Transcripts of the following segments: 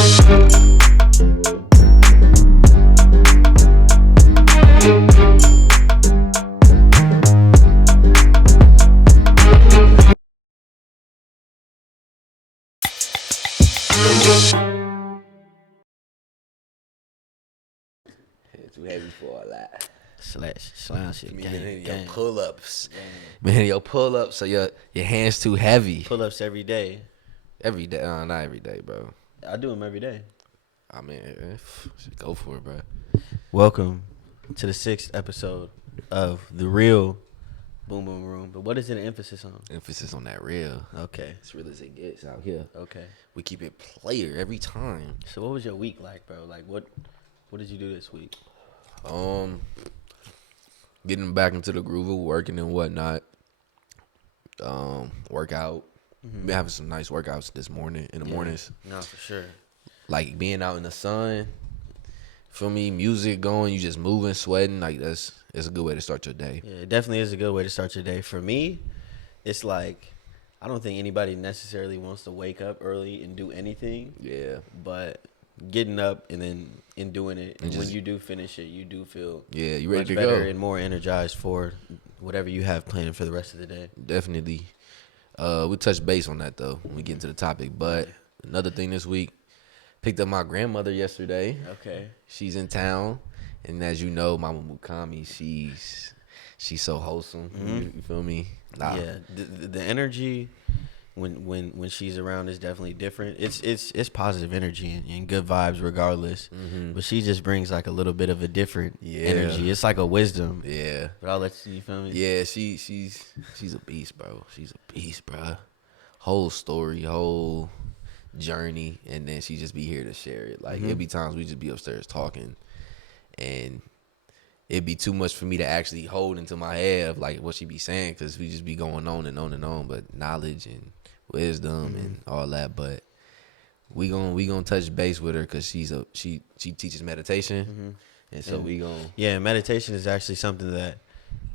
Too heavy for all that. Slam shit. Your pull-ups. Man, your pull-ups, so your hands too heavy. Pull-ups every day. Every day. Not every day, bro. I do them every day. I mean, go for it, bro. Welcome to the 6th episode of The Real Boom Boom Room. But what is it an emphasis on? Emphasis on that real. Okay. As real as it gets out here. Okay. We keep it player every time. So what was your week like, bro? Like, what did you do this week? Getting back into the groove of working and whatnot. Workout. Been having some nice workouts this morning, in the mornings. No, for sure. Like being out in the sun, feel me, music going, you just moving, sweating, like it's a good way to start your day. Yeah, it definitely is a good way to start your day. For me, it's like, I don't think anybody necessarily wants to wake up early and do anything. Yeah. But getting up and then doing it, and just, when you do finish it, you do feel you ready much to better go and more energized for whatever you have planned for the rest of the day. Definitely. We'll touch base on that though when we get into the topic. But another thing this week, picked up my grandmother yesterday. Okay. She's in town, and as you know, Mama Mukami, she's so wholesome. You feel me? Yeah, the energy when she's around is definitely different. It's positive energy and good vibes regardless. But she just brings like a little bit of a different energy. It's like a wisdom. Yeah. But I'll let you feel me. Yeah, she's a beast, bro. She's a beast, bro. Whole story, whole journey, and then she just be here to share it. Like it'd be times we just be upstairs talking, and it'd be too much for me to actually hold into my head of like what she be saying, because we just be going on and on and on. But knowledge and wisdom and all that. But we gonna touch base with her because she teaches meditation, and so we gonna meditation is actually something that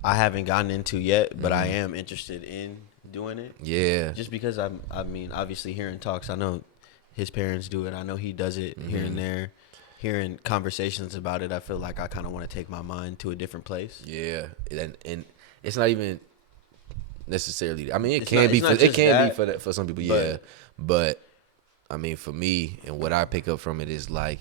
I haven't gotten into yet, but I am interested in doing it. Yeah, just because I mean obviously hearing talks, I know his parents do it, I know he does it here and there. Hearing conversations about it, I feel like I kind of want to take my mind to a different place. Yeah, and it's not even necessarily. I mean, it can be for some people. Yeah, but I mean, for me and what I pick up from it is like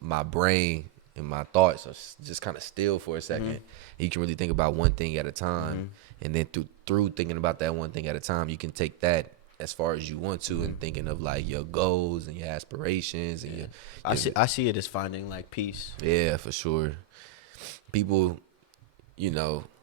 my brain and my thoughts are just kind of still for a second. You can really think about one thing at a time, and then through thinking about that one thing at a time, you can take that as far as you want to, and thinking of like your goals and your aspirations and your I see it as finding like peace. Yeah, for sure. People,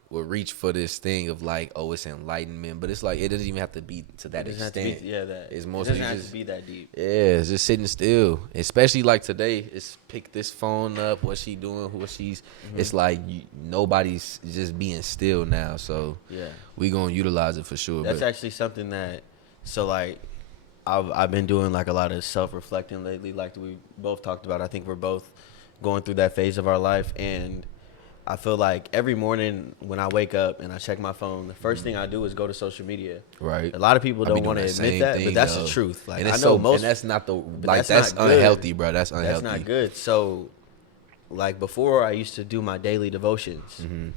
will reach for this thing of like, oh, it's enlightenment, but it's like it doesn't even have to be to that extent. It's mostly just be that deep. Yeah, it's just sitting still. Especially like today, it's pick this phone up. What she doing? What she's? It's like nobody's just being still now. So yeah, we gonna utilize it for sure. That's actually something that. So like, I've been doing like a lot of self-reflecting lately, like we both talked about. I think we're both going through that phase of our life, and I feel like every morning when I wake up and I check my phone, the first thing I do is go to social media. Right. A lot of people don't want to admit that, but that's the truth. Like, and I know most, and that's not that's unhealthy, bro. That's unhealthy. That's not good. So, like before, I used to do my daily devotions, and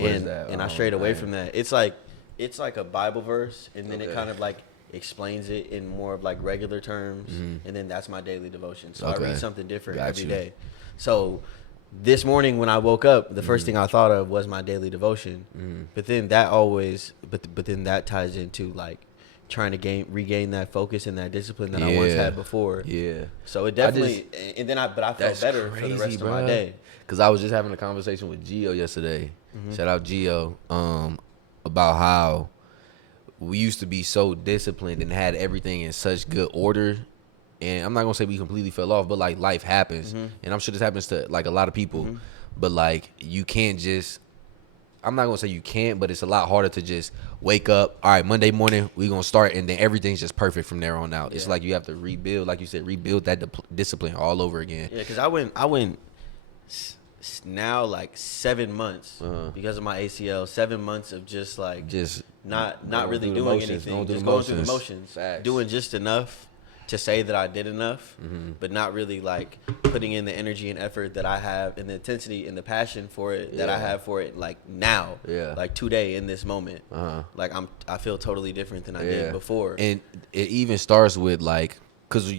I strayed away from that. It's like a Bible verse, and then it kind of like explains it in more of like regular terms, and then that's my daily devotion. So I read something different every day. So this morning when I woke up, the first thing I thought of was my daily devotion. But then that ties into like trying to regain that focus and that discipline that I once had before. Yeah. So it definitely, but I felt better for the rest of my day. Because I was just having a conversation with Gio yesterday. Shout out Gio. About how we used to be so disciplined and had everything in such good order. And I'm not going to say we completely fell off, but like life happens. And I'm sure this happens to like a lot of people. But like you can't just, I'm not going to say you can't, but it's a lot harder to just wake up. All right, Monday morning, we're going to start. And then everything's just perfect from there on out. Yeah. It's like you have to rebuild, like you said, rebuild that discipline all over again. Yeah, because I went now like 7 months because of my ACL. 7 months of just like not really doing anything, just going through the motions, doing just enough to say that I did enough, but not really like putting in the energy and effort that I have and the intensity and the passion for it that I have for it like now, like today in this moment. Like I feel totally different than I did before. And it even starts with like, cause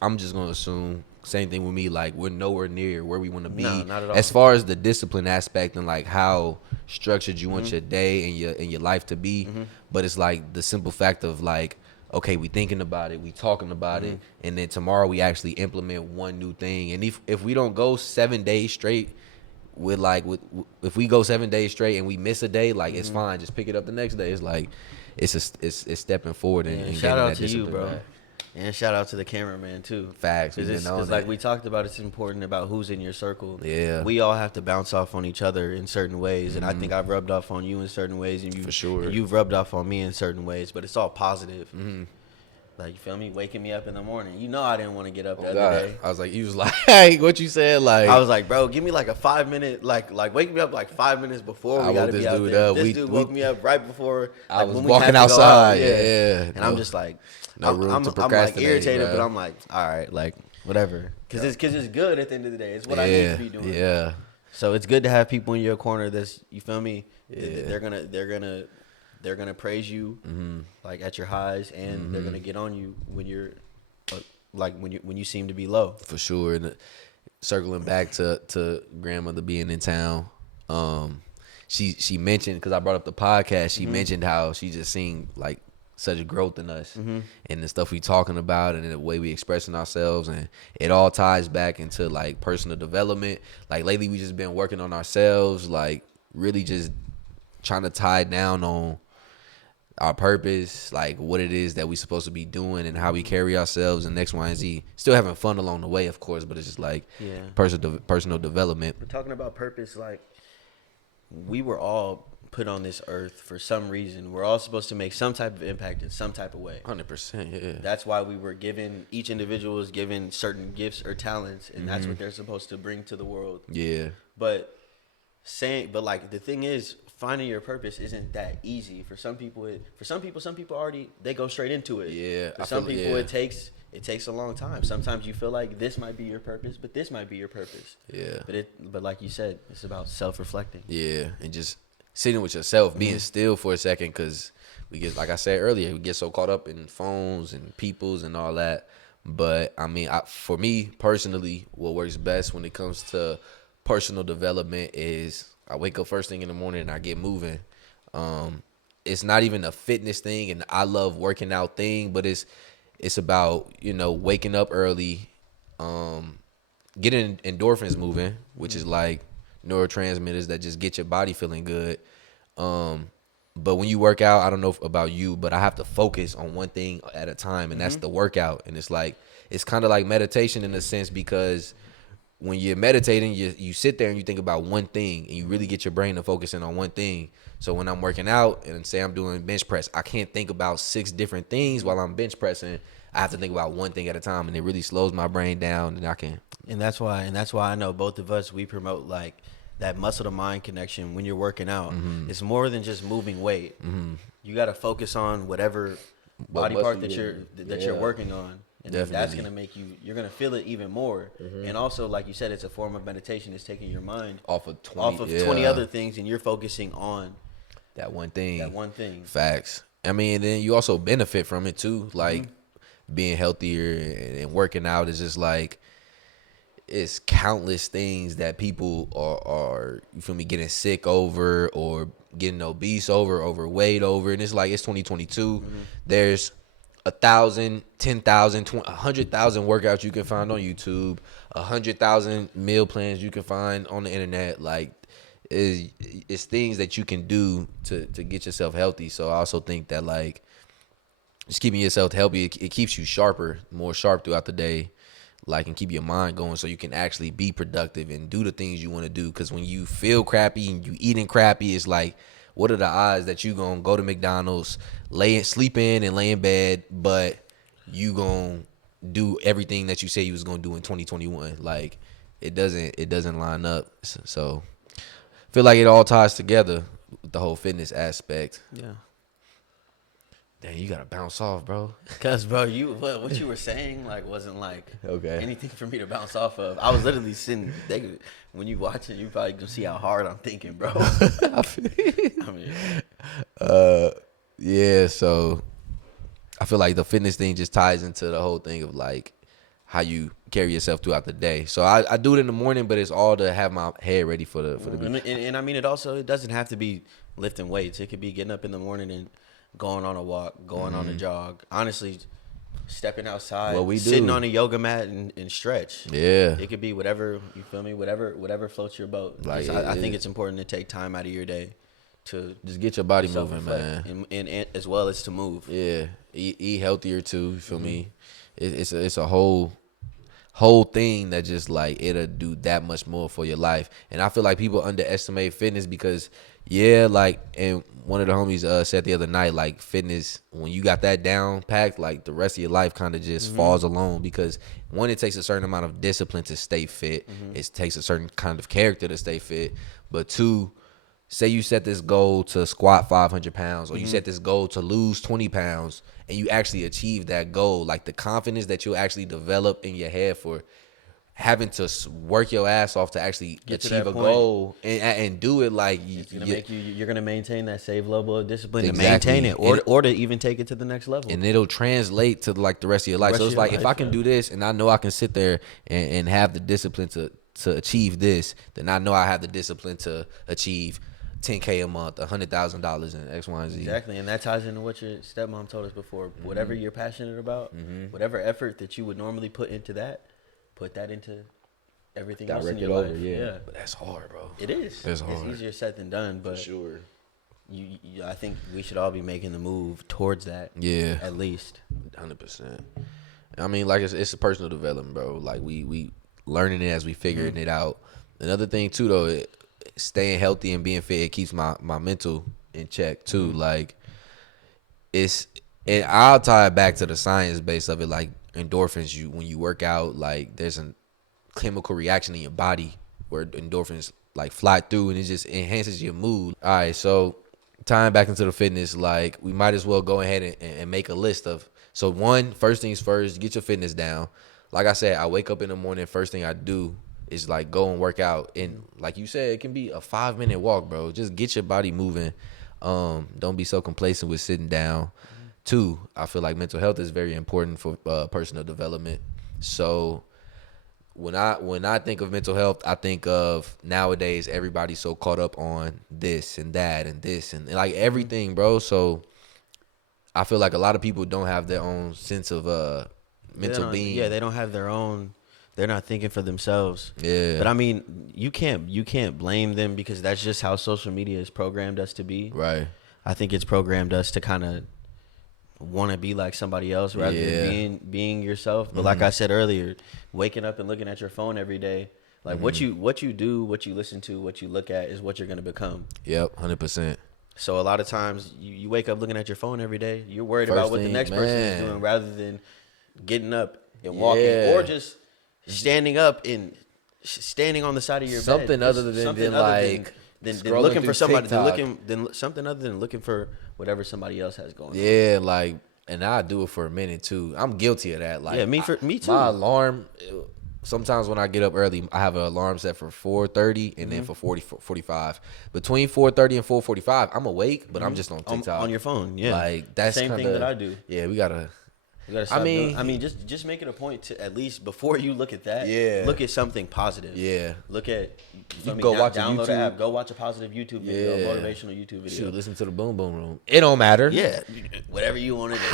I'm just gonna assume same thing with me. Like we're nowhere near where we want to be. No, not at all. As far as the discipline aspect and like how structured you want your day and your life to be, but it's like the simple fact of like, okay, we thinking about it, we talking about it, and then tomorrow we actually implement one new thing. And if we don't go 7 days straight if we go 7 days straight and we miss a day, like it's fine, just pick it up the next day. It's like it's stepping forward and shout out that to you, bro. back. And shout out to the cameraman too. Facts. Because like we talked about, it's important about who's in your circle. Yeah. We all have to bounce off on each other in certain ways, and I think I've rubbed off on you in certain ways, and for sure, and you've rubbed off on me in certain ways. But it's all positive. Like, you feel me? Waking me up in the morning. You know I didn't want to get up the other day. I was like, you was like, hey, what you said? Like, I was like, bro, give me like a 5 minute, like wake me up like 5 minutes before we got to be out there. This dude woke me up right before. I was walking outside. Yeah. And I'm just like, no room to procrastinate, I'm like irritated, bro. but I'm like, all right, like whatever. Because it's good at the end of the day. It's what I need to be doing. Yeah. So it's good to have people in your corner that's, you feel me? Yeah. They're gonna praise you like at your highs, and they're gonna get on you when you're like when you seem to be low. For sure. And circling back to grandmother being in town, she mentioned, because I brought up the podcast, she mentioned how she just seen like such growth in us and the stuff we talking about and the way we expressing ourselves, and it all ties back into like personal development. Like lately we just been working on ourselves, like really just trying to tie down on our purpose, like what it is that we supposed to be doing and how we carry ourselves and X, Y, and Z. Still having fun along the way, of course, but it's just like personal development. We're talking about purpose. Like, we were all put on this earth for some reason. We're all supposed to make some type of impact in some type of way. 100%, yeah. That's why we were given, each individual is given certain gifts or talents, and that's what they're supposed to bring to the world. Yeah. But like the thing is, finding your purpose isn't that easy. For some people already, they go straight into it. Yeah. For some people it takes a long time. Sometimes you feel like this might be your purpose, but this might be your purpose. Yeah. But like you said, it's about self-reflecting. Yeah, and just sitting with yourself, being still for a second, because we get, like I said earlier, we get so caught up in phones and peoples and all that. But I mean, for me personally, what works best when it comes to personal development is I wake up first thing in the morning and I get moving. It's not even a fitness thing, and I love working out thing, but it's about, waking up early, getting endorphins moving, which is like neurotransmitters that just get your body feeling good. But when you work out, I don't know about you, but I have to focus on one thing at a time, and that's the workout. And it's kind of like meditation in a sense, because when you're meditating, you sit there and you think about one thing, and you really get your brain to focusing on one thing. So when I'm working out and say I'm doing bench press, I can't think about 6 different things while I'm bench pressing. I have to think about one thing at a time, and it really slows my brain down, and I can. And that's why I know both of us, we promote like that muscle to mind connection when you're working out. It's more than just moving weight. You got to focus on whatever body part that you're working on. And that's going to make you're going to feel it even more. And also, like you said, it's a form of meditation. It's taking your mind off of 20 other things, and you're focusing on that one thing. Facts. I mean, then you also benefit from it too. Like being healthier and working out is just like, it's countless things that people are you feel me, getting sick over, or getting obese over, overweight over. And it's like, it's 2022. There's 1,000, 10,000, 100,000 workouts you can find on YouTube, 100,000 meal plans you can find on the internet. Like, it's things that you can do to get yourself healthy. So I also think that like just keeping yourself healthy, it keeps you more sharp throughout the day, like, and keep your mind going so you can actually be productive and do the things you want to do. Because when you feel crappy and you eating crappy, it's like, what are the odds that you gonna go to McDonald's, sleep in and lay in bed, but you gonna do everything that you say you was gonna do in 2021? Like, it doesn't line up. So I feel like it all ties together with the whole fitness aspect. Yeah. Damn, you gotta bounce off, bro. Cause bro, what you were saying like wasn't like Okay. anything for me to bounce off of. I was literally sitting. When you watch it, you probably can see how hard I'm thinking, bro. I mean, yeah. So I feel like the fitness thing just ties into the whole thing of like how you carry yourself throughout the day. So I do it in the morning, but it's all to have my head ready for the and I mean it doesn't have to be lifting weights. It could be getting up in the morning and going on a walk, going on a jog. Honestly, stepping outside, sitting on a yoga mat and stretch. Yeah. It could be whatever, you feel me? Whatever floats your boat. Like I think it's important to take time out of your day to just get your body moving, man. And as well as to move. Yeah. Eat healthier too, you feel me? It's a whole thing that just like it'll do that much more for your life. And I feel like people underestimate fitness because like, and one of the homies said the other night, like fitness, when you got that down packed, like the rest of your life kind of just falls alone because one, it takes a certain amount of discipline to stay fit. It takes a certain kind of character to stay fit. But two, say you set this goal to squat 500 pounds or you set this goal to lose 20 pounds and you actually achieve that goal, like the confidence that you'll actually develop in your head for having to work your ass off to actually achieve a goal and do it, like it's gonna make you're gonna maintain that same level of discipline to maintain it or to even take it to the next level, and it'll translate to like the rest of your life. So it's like if I can do this and I know I can sit there and have the discipline to achieve this, then I know I have the discipline to achieve $10K a month, $100,000 in X, Y, and Z. Exactly, and that ties into what your stepmom told us before. Whatever you're passionate about, whatever effort that you would normally put into that, put that into everything else in your life. Yeah, but that's hard, bro. It is. It's hard. It's easier said than done, but for sure. I think we should all be making the move towards that. Yeah, at least 100%. I mean, like it's a personal development, bro. Like we learning it as we figuring it out. Another thing too, though. Staying healthy and being fit, it keeps my mental in check too. Like and I'll tie it back to the science base of it. Like endorphins, when you work out, like there's a chemical reaction in your body where endorphins like fly through and it just enhances your mood. All right, so tying back into the fitness, like we might as well go ahead and make a list of. So first things first, get your fitness down. Like I said, I wake up in the morning, first thing I do is like go and work out. And like you said, it can be a 5-minute walk, bro. Just get your body moving. Don't be so complacent with sitting down. Two, I feel like mental health is very important for personal development. So when I think of mental health, I think of nowadays everybody's so caught up on this and that and this and like everything, bro. So I feel like a lot of people don't have their own sense of mental being. Yeah, they don't have their own. They're not thinking for themselves. Yeah. But I mean, you can't blame them because that's just how social media has programmed us to be. Right. I think it's programmed us to kind of want to be like somebody else rather than being yourself. But like I said earlier, waking up and looking at your phone every day, like what you do, what you listen to, what you look at is what you're gonna become. Yep, 100%. So a lot of times you wake up looking at your phone every day. You're worried about what the next person is doing rather than getting up and walking or just standing up and standing on the side of your something bed. Other than looking for somebody, TikTok. something other than looking for whatever somebody else has going on. Yeah, like, and I do it for a minute too. I'm guilty of that. Like, yeah, me too. My alarm. Sometimes when I get up early, I have an alarm set for 4:30 and then for 45. Between 4:30 and 4:45, I'm awake, but I'm just on TikTok on your phone. Yeah, like that's same thing that I do. Yeah, we gotta. I mean, just make it a point to at least before you look at that, look at something positive. Yeah. Look at download the app. Go watch a positive YouTube video, a motivational YouTube video. Shoot, listen to the Boom Boom Room. It don't matter. Yeah, whatever you want to do.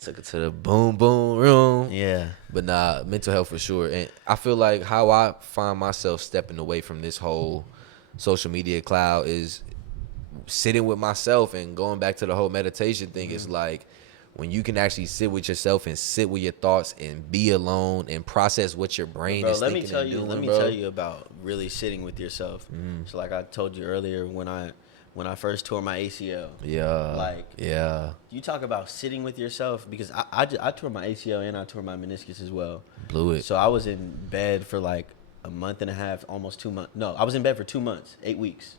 Took it to the Boom Boom Room. Yeah. But nah, mental health for sure. And I feel like how I find myself stepping away from this whole social media cloud is sitting with myself and going back to the whole meditation thing. It's like when you can actually sit with yourself and sit with your thoughts and be alone and process what your brain is thinking and doing, let me tell you about really sitting with yourself. So like I told you earlier, when I first tore my ACL. You talk about sitting with yourself, because I tore my ACL and I tore my meniscus as well. Blew it. So I was in bed for like a month and a half, almost 2 months. No, I was in bed for 2 months, 8 weeks.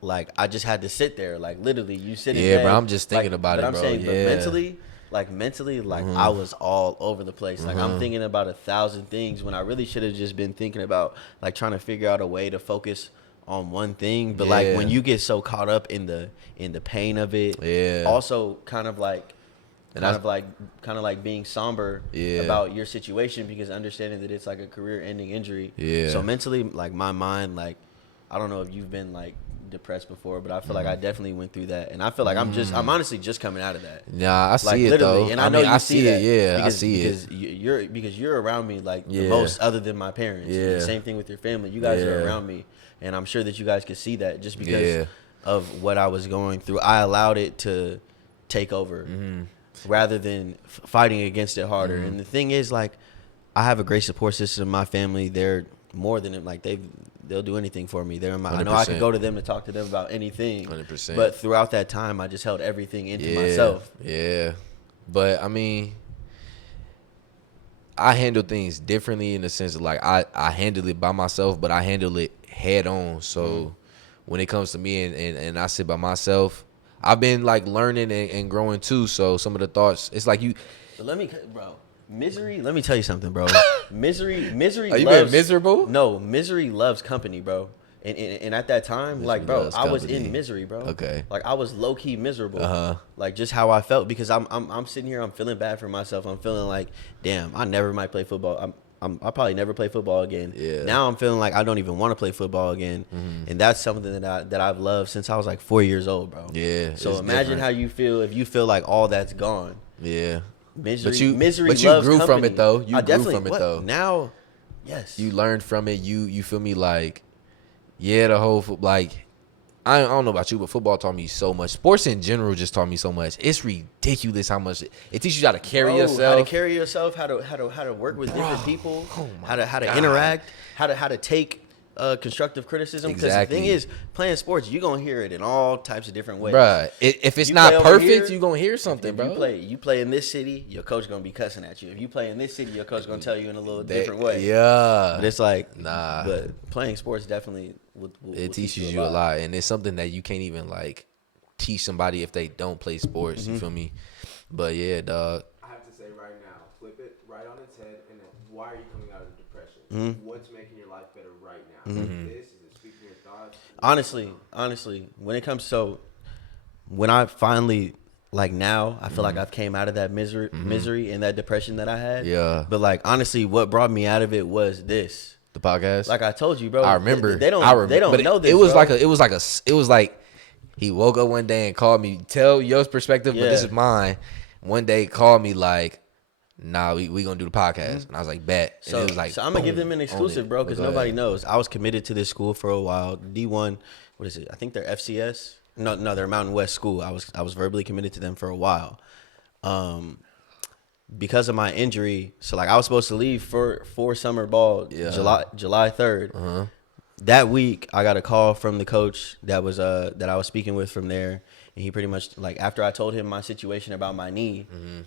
like I just had to sit there, like literally you sit in Yeah, bed, bro, I'm just thinking like, about but it, I'm bro. saying, Yeah. but mentally, like I was all over the place. Like I'm thinking about 1,000 things when I really should have just been thinking about like trying to figure out a way to focus on one thing. But like when you get so caught up in the pain of it, also kind of like being somber about your situation, because understanding that it's like a career-ending injury. Yeah. So mentally, like my mind, like I don't know if you've been like depressed before, but I feel like I definitely went through that, and I feel like I'm honestly just coming out of that. Nah, I see like, it literally, though. And I know you see it. that. Yeah, because, I see it because you're around me like the most, other than my parents. Yeah. Same thing with your family. You guys are around me, and I'm sure that you guys could see that just because of what I was going through. I allowed it to take over. Rather than fighting against it harder. And the thing is, like, I have a great support system in my family. They're more than like they'll do anything for me. They're I know I could go to them to talk to them about anything. 100%. But throughout that time, I just held everything into myself. Yeah, but I mean, I handle things differently in the sense of like I handle it by myself, but I handle it head on. So when it comes to me and I sit by myself, I've been like learning and growing too. So some of the thoughts, it's like you. So misery. Let me tell you something, bro. Misery. Are you being miserable? No, misery loves company, bro. And at that time, like, bro, I was in misery, bro. Okay. Like I was low key miserable. Like just how I felt, because I'm sitting here, I'm feeling bad for myself. I'm feeling like, damn, I never might play football. I'll probably never play football again. Yeah. Now I'm feeling like I don't even want to play football again, and that's something that I've loved since I was like 4 years old, bro. Yeah. So imagine how you feel if you feel like all that's gone. Yeah. Misery. But you grew from it though. You grew from it though. Now, yes. You learned from it. You feel me? Like, the whole like. I don't know about you, but football taught me so much. Sports in general just taught me so much. It's ridiculous how much it teaches you how to carry yourself, how to work with different people, how to interact, how to take constructive criticism. Because the thing is, playing sports, you're gonna hear it in all types of different ways. Bruh, if it's not perfect, you're gonna hear something, bro. You play in this city, your coach gonna be cussing at you. If you play in this city, your coach gonna tell you in a little different way. Yeah. But it's like, but playing sports definitely it teaches you a lot, and it's something that you can't even like teach somebody if they don't play sports. You feel me? But yeah, dog. I have to say right now, flip it right on its head, and then why are you coming out of depression? What's making your life better right now? This is it speaking your thoughts. Honestly, when it comes to when I finally like now, I feel like I've came out of that misery and that depression that I had. Yeah. But like honestly, what brought me out of it was this. The podcast, like I told you, bro. I remember. They don't know this. It was like he woke up one day and called me. Tell your perspective, but this is mine. One day, called me like, "Nah, we gonna do the podcast," and I was like, "Bet." And so it was like, I'm gonna give them an exclusive, bro, because nobody knows. I was committed to this school for a while. D1, what is it? I think they're FCS. No, they're Mountain West School. I was verbally committed to them for a while. Because of my injury, so like I was supposed to leave for summer ball July 3rd. That week I got a call from the coach that I was speaking with from there, and he pretty much like after I told him my situation about my knee,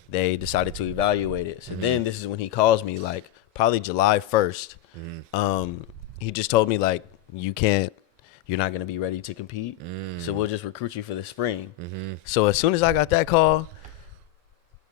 they decided to evaluate it. So then this is when he calls me, like probably July 1st. He just told me like you're not gonna be ready to compete, so we'll just recruit you for the spring. So as soon as I got that call,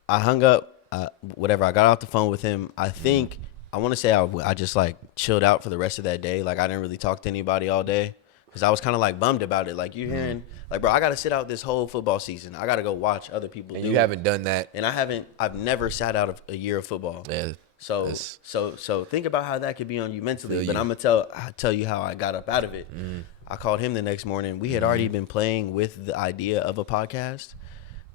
I hung up. I got off the phone with him. I think I want to say I just like chilled out for the rest of that day. Like I didn't really talk to anybody all day because I was kind of like bummed about it. Like you're hearing, like bro, I got to sit out this whole football season. I got to go watch other people. And you haven't done that. And I've never sat out of a year of football. Yeah. So think about how that could be on you mentally. But I'm gonna tell you how I got up out of it. I called him the next morning. We had already been playing with the idea of a podcast.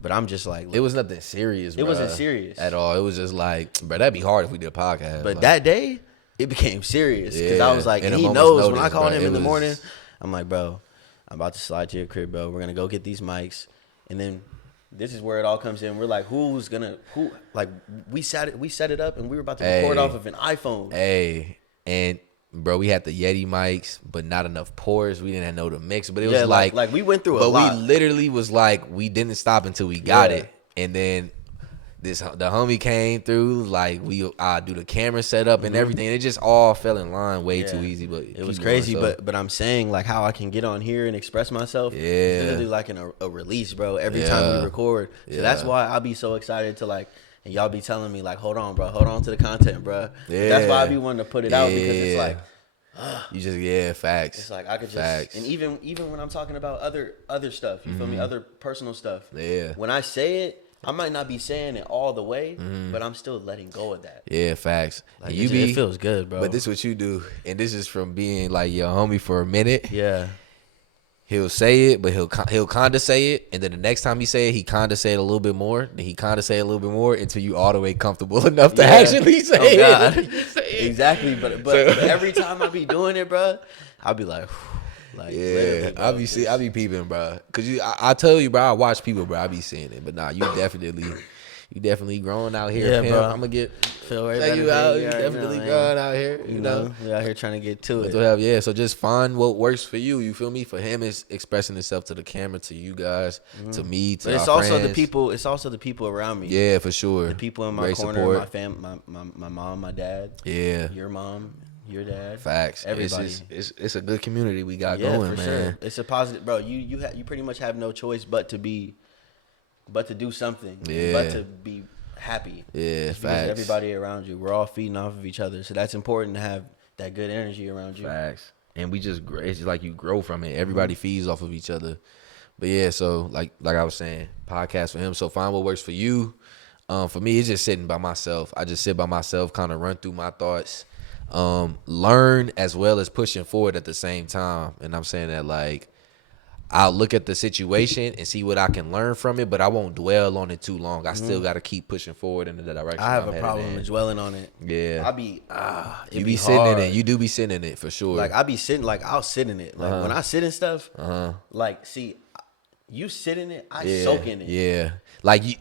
But I'm just like, look, it was nothing serious. It wasn't serious at all. It was just like, bro, that'd be hard if we did a podcast. But like, that day, it became serious because I was like, and he knows when I called him in the morning, I'm like, bro, I'm about to slide to your crib, bro. We're gonna go get these mics, and then this is where it all comes in. We're like, who? Like, we set it up, and we were about to record off of an iPhone. And bro, we had the Yeti mics, but not enough pores. We didn't know the mix, but it was like we went through a lot. But we literally was like, we didn't stop until we got it. And then the homie came through. Like we do the camera setup and everything. It just all fell in line way too easy. But it was crazy. But I'm saying like how I can get on here and express myself. Yeah, it's literally like a release, bro. Every time we record, so that's why I'll be so excited to like. And y'all be telling me like, hold on, bro, hold on to the content, bro. Yeah. That's why I be wanting to put it out because it's like, you just facts. It's like I could just and even when I'm talking about other stuff, you feel me, other personal stuff. Yeah. When I say it, I might not be saying it all the way, but I'm still letting go of that. Yeah, facts. Like, it feels good, bro. But this is what you do, and this is from being like your homie for a minute. Yeah. He'll say it, but he'll kind of say it, and then the next time he say it, he kind of say it a little bit more. Then he kind of say it a little bit more until you all the way comfortable enough to actually say it. Exactly, but every time I be doing it, bro, I'll be like, yeah, I'll be peeping, bro. Cause I tell you, bro, I watch people, bro. I be seeing it, but nah, you definitely growing out here. Yeah, pimp. bro. I'm gonna feel right you out. You definitely growing out here. You know, we out here trying to get to it. Yeah, so just find what works for you. You feel me? For him, it's expressing itself to the camera, to you guys, to me, to but it's our also friends. the people. It's also the people around me. Yeah, for sure. The people in my Great corner, support. my fam, my mom, my dad. Yeah. Your mom, your dad. Facts. Everybody. It's a good community we got going, for man. Sure. It's a positive, bro. You pretty much have no choice but to do something. Yeah. But to be happy. Yeah, Just because facts. everybody around you, we're all feeding off of each other, so that's important to have that good energy around you. Facts. And we just, it's just like you grow from it. Everybody feeds off of each other. But yeah, so like I was saying, podcast for him. So find what works for you. For me, it's just sitting by myself. I just sit by myself, kind of run through my thoughts, learn as well as pushing forward at the same time. And I'm saying that like, I'll look at the situation and see what I can learn from it, but I won't dwell on it too long. I still got to keep pushing forward in the direction I have I'm a problem with dwelling on it. Yeah. You be sitting in it. You do be sitting in it for sure. Like I'll sit in it. Like when I sit in stuff, like see, you sit in it, I soak in it. Yeah. Like you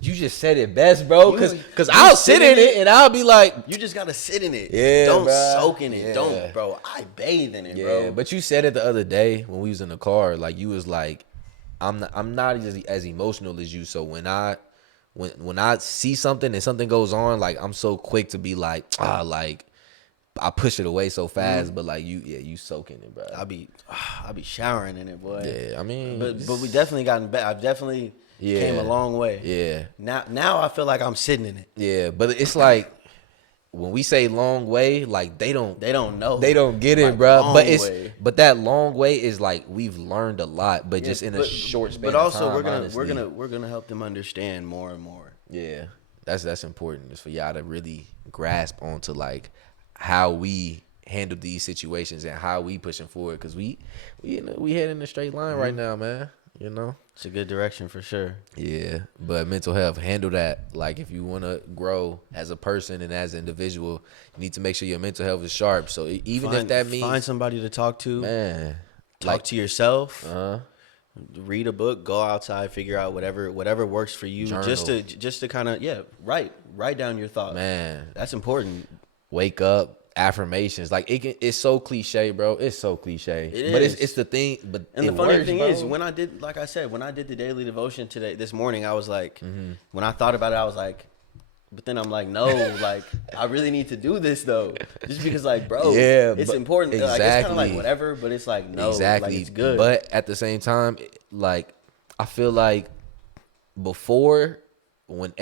just said it best, bro. Cause I'll sit in it and I'll be like, you just gotta sit in it. Yeah, don't bro. soak in it. Yeah. Don't, bro. I bathe in it, yeah. bro. But you said it the other day when we was in the car. Like you was like, I'm not as emotional as you. So when I see something and something goes on, like I'm so quick to be like, like I push it away so fast. But like you soaking it, bro. I'll be showering in it, boy. Yeah, I mean, but we definitely gotten better. I've definitely came a long way. Yeah. Now I feel like I'm sitting in it. Yeah, but it's like when we say long way, like they don't know. They don't get it, like, bro. But that long way is like we've learned a lot, but just in a short span. But also of time, we're gonna help them understand more and more. Yeah, that's important. Just for y'all to really grasp onto like how we handle these situations and how we pushing forward, because we head in a straight line right now, man. You know, it's a good direction for sure. Yeah, but mental health, handle that. Like if you want to grow as a person and as an individual, you need to make sure your mental health is sharp. So even if that means find somebody to talk to, man, talk to yourself, read a book, go outside, figure out whatever works for you. Journal. Just to kind of write down your thoughts. Man, that's important. Wake up. Affirmations, like it's so cliche, bro. It's so cliche, but it's the thing. But and the funny thing is, when I did the daily devotion this morning, I was like, when I thought about it, I was like, but then I'm like, no, like I really need to do this though, just because, like, bro, it's important. Exactly. Like, it's kind of like whatever, but it's like no, exactly, like, it's good. But at the same time, like I feel like before. When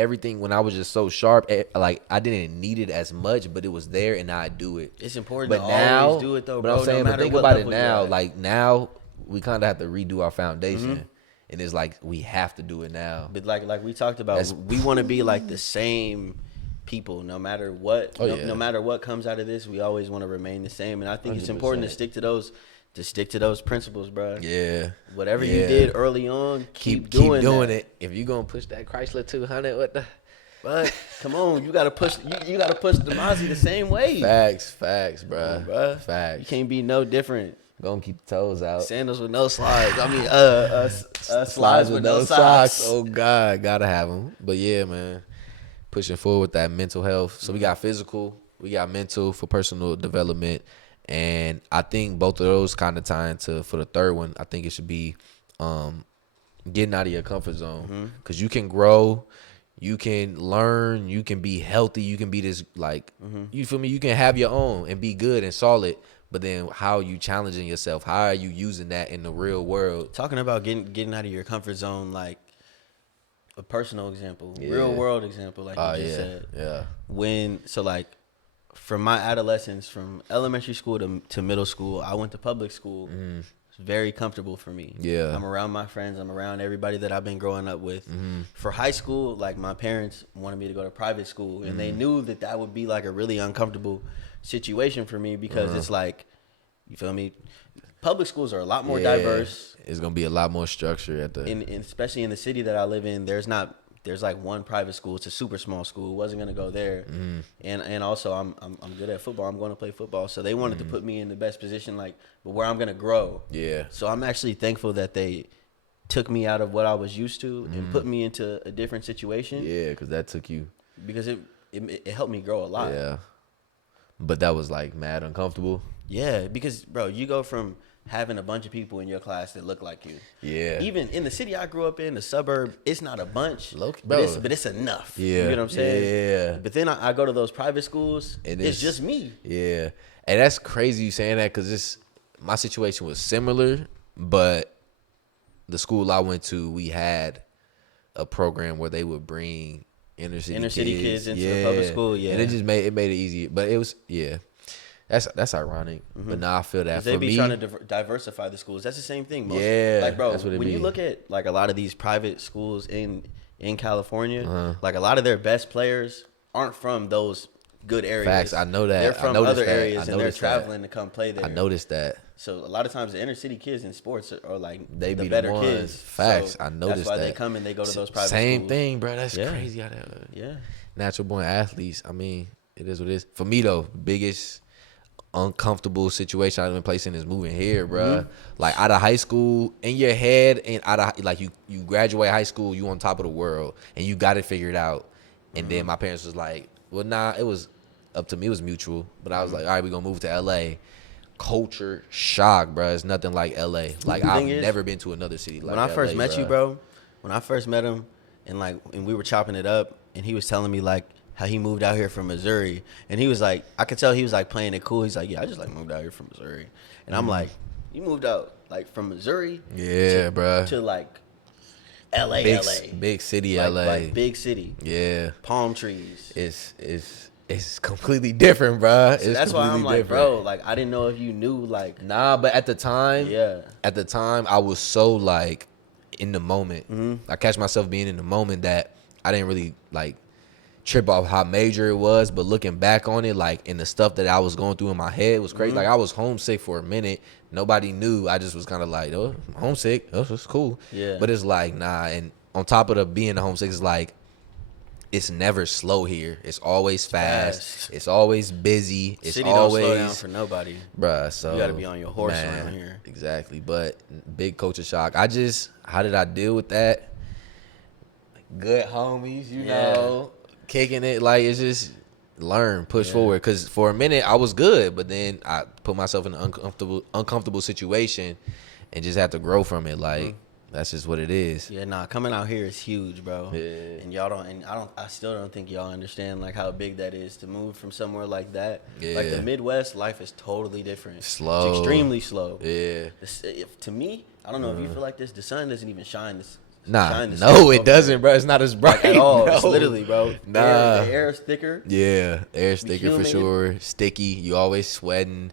I was just so sharp, like I didn't need it as much, but it was there and I do it. It's important to always do it though, bro. But I'm saying, no but think about it now. Like now, we kind of have to redo our foundation, and it's like we have to do it now. But like we talked about, we want to be like the same people, no matter what. No matter what comes out of this, we always want to remain the same. And I think 100%. It's important to stick to those principles, bro. Yeah. Whatever you did early on, keep doing it. If you're gonna push that Chrysler 200, what the? But come on, you gotta push. You gotta push the Mazda the same way. Facts, bro. Facts. You can't be no different. Gonna keep the toes out. Sandals with no slides. I mean, slides with no socks. Oh God, gotta have them. But yeah, man, pushing forward with that mental health. So we got physical, we got mental for personal development. And I think both of those kind of tie into, for the third one, I think it should be getting out of your comfort zone. Because you can grow, You can learn. You can be healthy. You can be this like, you feel me? You can have your own and be good and solid. But then how are you challenging yourself? How are you using that in the real world? Talking about getting out of your comfort zone, like a personal example, Yeah. real world example, like you just said. Yeah. Like from my adolescence, from elementary school to middle school, I went to public school. It's very comfortable for me. Yeah. I'm around my friends. I'm around everybody that I've been growing up with. For high school, like my parents wanted me to go to private school, and they knew that would be like a really uncomfortable situation for me because it's like, you feel me? Public schools are a lot more diverse. It's gonna be a lot more structure at the especially in the city that I live in. There's like one private school. It's a super small school. Wasn't gonna go there, and also I'm good at football. I'm going to play football. So they wanted to put me in the best position, like, but where I'm gonna grow. Yeah. So I'm actually thankful that they took me out of what I was used to and put me into a different situation. Yeah, because that took you. Because it helped me grow a lot. Yeah. But that was like mad uncomfortable. Yeah, because bro, you go from having a bunch of people in your class that look like you. Yeah. Even in the city I grew up in, the suburb, it's not a bunch, Low-key, but it's enough. Yeah. You know what I'm saying? Yeah. But then I go to those private schools, it's just me. Yeah. And that's crazy you saying that because my situation was similar, but the school I went to, we had a program where they would bring inner city kids into the public school. Yeah. And it made it easy. But it was, That's ironic, but now I feel that they for be me, trying to diversify the schools. That's the same thing. Yeah, bro. that's what it when be. you look at like a lot of these private schools in California, like a lot of their best players aren't from those good areas. Facts, I know that. They're from other areas and they're traveling to come play there. I noticed that. So a lot of times the inner city kids in sports are like They the be better the ones. kids. Facts, So I noticed that's why that. they come and they go to those private Same schools. thing, bro. That's Yeah. crazy how that. Yeah. Natural born athletes. I mean, it is what it is. For me though, biggest uncomfortable situation I've been placed in is moving here, bro. Like out of high school, in your head, and out of like you graduate high school, you on top of the world, and you got it figured out. And then my parents was like, well, nah, it was up to me. It was mutual, but I was like, all right, we gonna move to LA. Culture shock, bro. It's nothing like LA. Like I've never been to another city like when I first LA, met you, bro. When I first met him, and we were chopping it up, and he was telling me like how he moved out here from Missouri, and he was like, I could tell he was like playing it cool. He's like, yeah, I just like moved out here from Missouri, and I'm like, you moved out like from Missouri, bro, to like LA, big city, like, LA, like big city, palm trees. It's completely different, bro. So that's why I'm like, bro, like I didn't know if you knew, like, nah, but at the time, at the time I was so like in the moment. I catch myself being in the moment that I didn't really like trip off how major it was, but looking back on it, like, in the stuff that I was going through in my head was crazy. Like, I was homesick for a minute. Nobody knew. I just was kind of like, oh, I'm homesick. Oh, that's cool. Yeah. But it's like, nah. And on top of the being the homesick, it's like, it's never slow here. It's always fast. It's always busy. It's City always don't slow down for nobody, bruh. So you gotta be on your horse around here. Exactly. But big culture shock. How did I deal with that? Good homies, you know, kicking it. Like, it's just learn, push forward. Because for a minute I was good, but then I put myself in an uncomfortable situation and just had to grow from it. Like, that's just what it is. Yeah, nah, coming out here is huge, bro. Yeah. And I still don't think y'all understand like how big that is to move from somewhere like that. Yeah. Like the Midwest, life is totally different. Slow. It's extremely slow. Yeah. To me, I don't know if you feel like this. The sun doesn't even shine. Nah, no, it doesn't, bro. It's not as bright at all. No. It's literally, bro. Nah. The air is thicker. Yeah, air's thicker for sure. Sticky. You always sweating.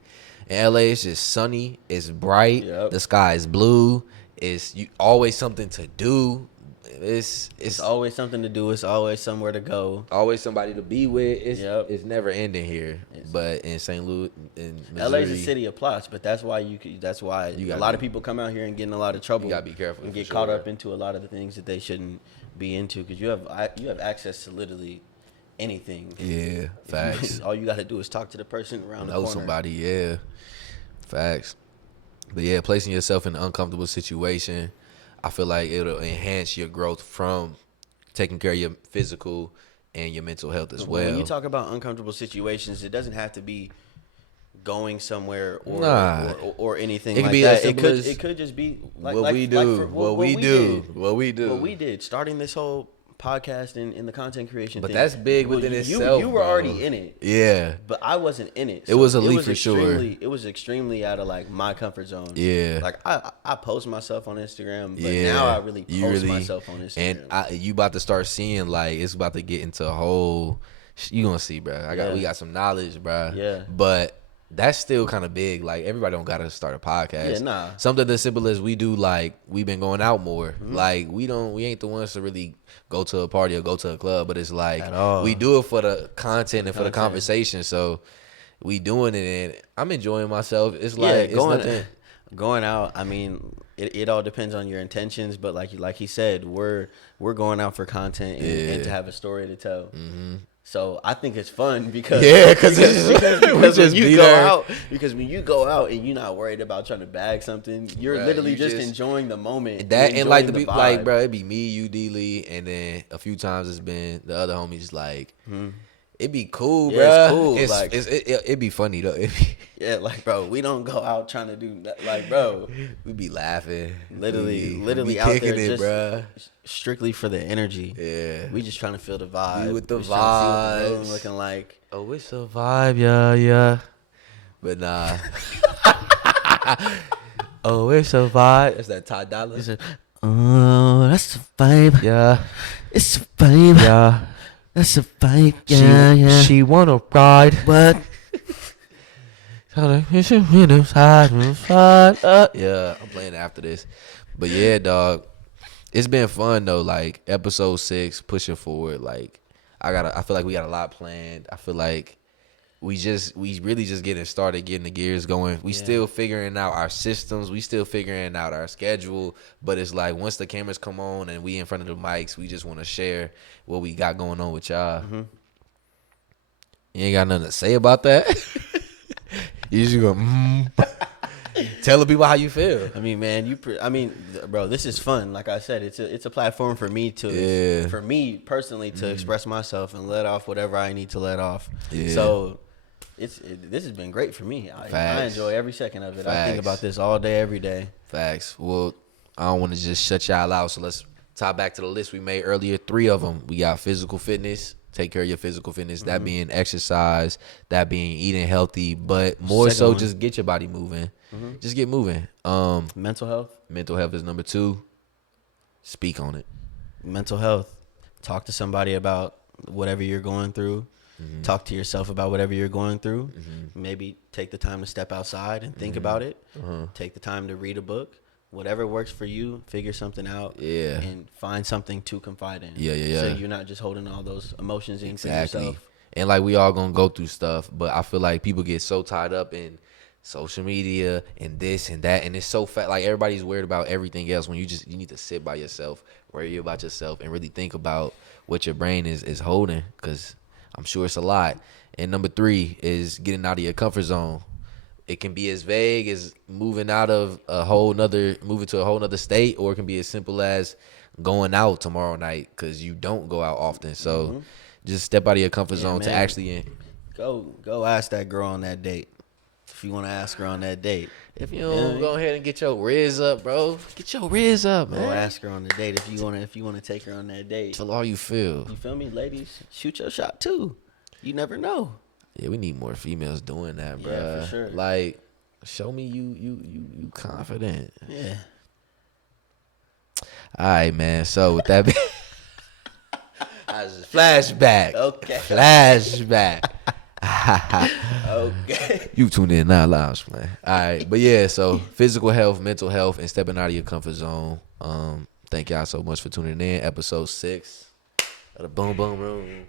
In LA, it's just sunny. It's bright. Yep. The sky is blue. It's always something to do. It's always something to do. It's always somewhere to go. always somebody to be with. It's never ending here. But in St. Louis, in Missouri, LA's a city of plots, but that's why a lot of people come out here and get in a lot of trouble. You gotta be careful and for get sure. caught up into a lot of the things that they shouldn't be into because you have access to literally anything. Yeah, facts. All you got to do is talk to the person around the Know corner. somebody, yeah. Facts. But yeah, placing yourself in an uncomfortable situation, I feel like it'll enhance your growth from taking care of your physical and your mental health as well. When you talk about uncomfortable situations, it doesn't have to be going somewhere or anything it could like be that. as simple as it could just be what we do. what we What we did. starting this whole podcasting and the content creation But thing. that's big within itself. You were bro. already in it. Yeah. But I wasn't in it. It was a leap for sure. It was extremely out of like my comfort zone. Yeah. Like I post myself on Instagram, but Yeah. now I really post myself on Instagram. And you about to start seeing like it's about to get into a whole. You gonna see, bro. We got some knowledge, bro. Yeah. But that's still kind of big. Like everybody don't gotta start a podcast. Yeah, nah. Something as simple as we do. Like we've been going out more. Like we ain't the ones to really go to a party or go to a club. But it's like At all. we do it for the content and for the conversation. So we doing it, and I'm enjoying myself. It's like going out. I mean, it all depends on your intentions. But like he said, we're going out for content and to have a story to tell. Mm-hmm. So I think it's fun because because when you go out and you're not worried about trying to bag something, you're literally just enjoying the moment. That and like the like, bro, it'd be me, you, D Lee, and then a few times it's been the other homies. Like, it'd be cool, bro. It's cool. It'd be funny though. Yeah, like, bro, we don't go out trying to do that. Like, bro, we be laughing, literally out kicking there it, just bro. Strictly for the energy. Yeah, we just trying to feel the vibe. With the vibes, see what the room looking like. Oh, it's a vibe, yeah. But nah. Oh, it's a vibe. That's that Ty Dolla. Oh, that's a vibe. Yeah, it's a vibe. Yeah, that's a vibe. Yeah. She wanna ride, What? Yeah, I'm playing after this. But yeah, dog. It's been fun though. Like episode 6, pushing forward. Like I feel like we got a lot planned. I feel like we really just getting started, getting the gears going. We still figuring out our systems. We still figuring out our schedule. But it's like once the cameras come on and we in front of the mics, we just want to share what we got going on with y'all. Mm-hmm. You ain't got nothing to say about that? You just go, tell the people how you feel. I mean, man, bro, this is fun. Like I said, it's a platform for me for me personally to express myself and let off whatever I need to let off. Yeah. So this has been great for me. I enjoy every second of it. Facts. I think about this all day, every day. Facts. Well, I don't want to just shut y'all out. So let's tie back to the list we made earlier. 3 of them. We got physical fitness. Take care of your physical fitness. That being exercise, that being eating healthy, but more so just get your body moving. Just get moving. Mental health. Mental health is number 2. Speak on it. Mental health. Talk to somebody about whatever you're going through. Talk to yourself about whatever you're going through. Maybe take the time to step outside and think about it. Take the time to read a book. Whatever works for you, figure something out. Yeah. And find something to confide in. Yeah. So you're not just holding all those emotions in for yourself. And like we all gonna go through stuff, but I feel like people get so tied up in social media and this and that, and it's so fat. Like everybody's worried about everything else when you need to sit by yourself, worry about yourself, and really think about what your brain is holding, because I'm sure it's a lot. And number 3 is getting out of your comfort zone. It can be as vague as moving to a whole nother state, or it can be as simple as going out tomorrow night because you don't go out often. So just step out of your comfort zone to actually go ask that girl on that date if you want to ask her on that date. If you don't, go ahead and get your riz up, bro. Get your riz up, man. Go ask her on the date if you want to take her on that date. Tell her how you feel. You feel me, ladies? Shoot your shot too. You never know. Yeah, we need more females doing that, bro. Yeah, for sure. Like, show me you confident. Yeah. All right, man. So with that, flashback. Okay. Flashback. Okay. You tuned in now, Lounge, man. All right, but yeah. So physical health, mental health, and stepping out of your comfort zone. Thank y'all so much for tuning in. Episode 6 of the Boom Boom Room.